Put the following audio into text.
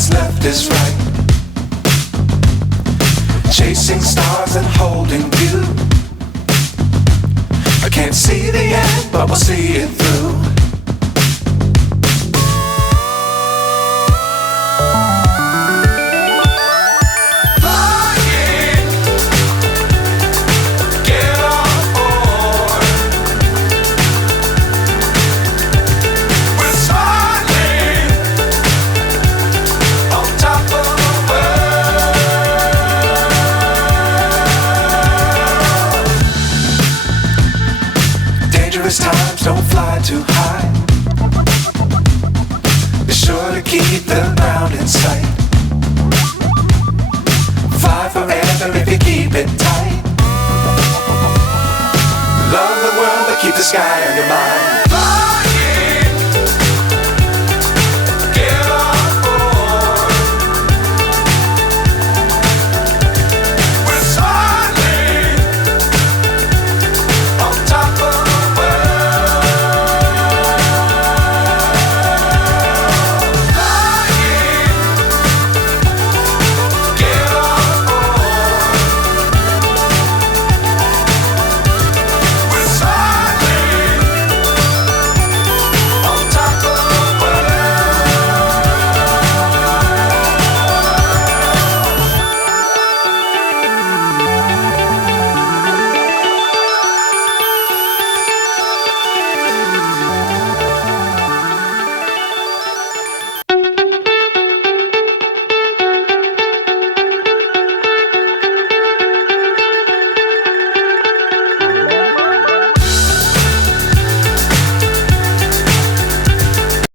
what's left is right. Chasing stars and holding you. I can't see the end, but we'll see it through. Times don't fly too high. Be sure to keep the ground in sight. Fly forever if you keep it tight. Love the world but keep the sky on your mind.